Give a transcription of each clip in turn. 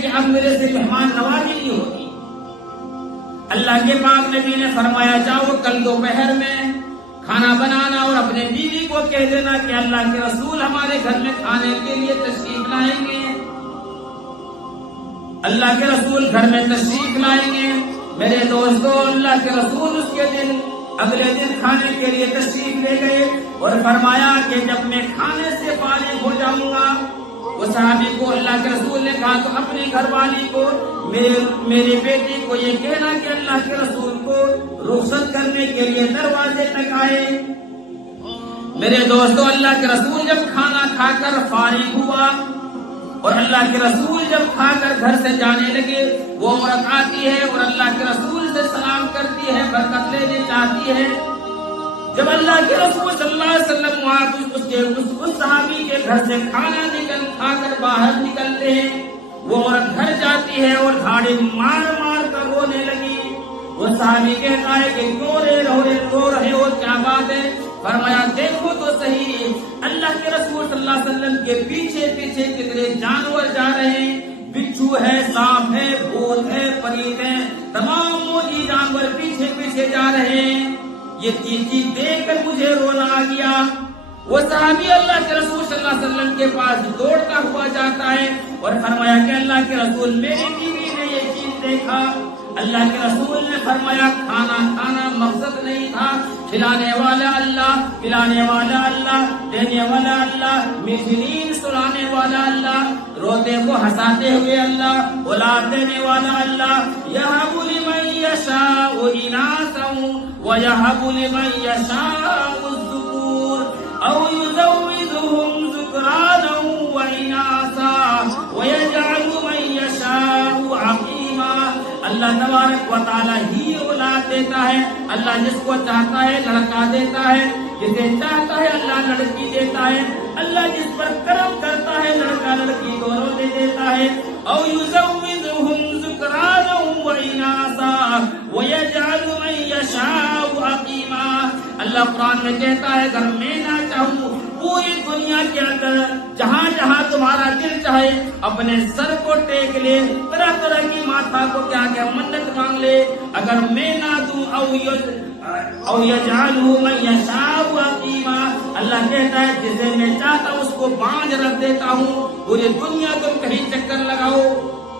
کہ اب میرے سے مہمان نوازی نہیں ہوگی۔ اللہ کے پاک نبی نے فرمایا جاؤ کل دوپہر میں کھانا بنانا اور اپنے بیوی کو کہہ دینا کہ اللہ کے رسول ہمارے گھر میں کھانے کے لیے تشریف لائیں گے۔ اللہ کے رسول گھر میں تشریف لائیں گے۔ میرے دوستو، اللہ کے رسول اس کے دن اگلے دن کھانے کے لیے تشریف لے گئے اور فرمایا کہ جب میں کھانے سے فارغ ہو جاؤں گا، وہ صحابی کو اللہ کے رسول نے کہا تو اپنی گھر والی کو میری بیٹی کو یہ کہنا کہ اللہ کے رسول کو رخصت کرنے کے لیے دروازے تک آئے۔ میرے دوستو، اللہ کے رسول جب کھانا کھا کر فارغ ہوا اور اللہ کے رسول جب کھا کر گھر سے جانے لگے، وہ عورت آتی ہے اور اللہ کے رسول سے سلام کرتی ہے، برکت لینے چاہتی ہے۔ جب اللہ کے رسول صلی اللہ علیہ وسلم اس صحابی کے گھر سے کھانا کھا کر باہر نکلتے ہیں، وہ عورت گھر جاتی ہے اور دھاڑی مار مار کر رونے لگی۔ وہ صحابی کہتا ہے کہ کیوں رو رہے ہو، کیا بات ہے؟ فرمایا دیکھو تو صحیح، اللہ کے رسول صلی اللہ علیہ وسلم کے پیچھے پیچھے کتنے جانور جا رہے ہیں، بچھو ہے، سانپ ہے، بھوت ہے، پریت ہے، تمام موجی جانور پیچھے پیچھے جا رہے ہیں۔ یہ چیز دیکھ کر مجھے رونا آ گیا۔ وہ صحابی اللہ کے رسول صلی اللہ علیہ وسلم کے پاس دوڑتا ہوا جاتا ہے اور فرمایا کہ اللہ کے رسول میری بیوی نے یہ چیز دیکھا۔ اللہ کے رسول نے فرمایا کھانا کھانا مقصد نہیں تھا، کھلانے والا اللہ، پلانے والا اللہ، دینے والا اللہ، میٹھی نیند سلانے والا اللہ، روتے کو ہنساتے ہوئے اللہ، اولاد دینے والا اللہ۔ یہب لمن یشاء اناثا ویہب لمن یشاء الذکور او یزوجہم ذکرانا واناثا ویجعل من یشاء عقیما۔ اللہ تبارک و تعالی ہی اولاد دیتا ہے، اللہ جس کو چاہتا ہے لڑکا دیتا ہے، جسے چاہتا ہے اللہ لڑکی دیتا ہے، اللہ جس پر کرم کرتا ہے لڑکا لڑکی دونوں دے دیتا ہے۔ او یزوجہم ذکرانا واناثا ویجعل من یشاء عقیما۔ اللہ قرآن میں کہتا ہے اگر میں نہ چاہوں پوری دنیا کے اندر جہاں جہاں تمہارا دل چاہے اپنے سر کو ٹیک لے، طرح طرح کی ماتھا کو کیا کہ منت مانگ لے، اگر میں نہ دوں او یجعلہ من یشاء عقیما، اللہ کہتا ہے جسے میں چاہتا ہوں اس کو باندھ رکھ دیتا ہوں۔ پوری دنیا تم کہیں چکر لگاؤ،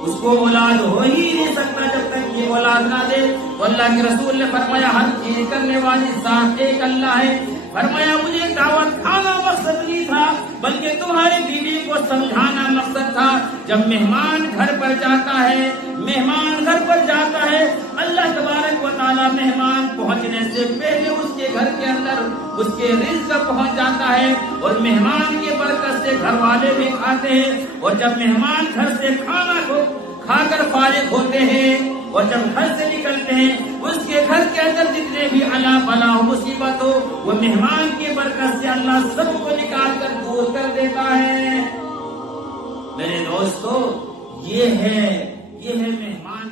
اس کو اولاد ہو ہی نہیں سکتا جب تک یہ اولاد نہ دے۔ تو اللہ کے رسول نے فرمایا ہر چیز کرنے والی ذات ایک اللہ ہے۔ فرمایا مجھے دعوت کھانا مقصد نہیں تھا بلکہ تمہاری بیوی کو سمجھانا مقصد تھا۔ جب مہمان گھر پر جاتا ہے، مہمان گھر پر جاتا ہے، اللہ تبارک و تعالی مہمان پہنچنے سے پہلے اس کے گھر کے اندر اس کے رزق پہنچ جاتا ہے اور مہمان کی برکت سے گھر والے بھی کھاتے ہیں۔ اور جب مہمان گھر سے کھانا کو کھا کر فارغ ہوتے ہیں اور جب گھر سے نکلتے ہیں، اس کے گھر کے اندر جتنے بھی الا بلا مصیبت ہو وہ مہمان کی برکت سے اللہ سب کو نکال کر دور کر دیتا ہے۔ میرے دوستو، یہ ہے مہمان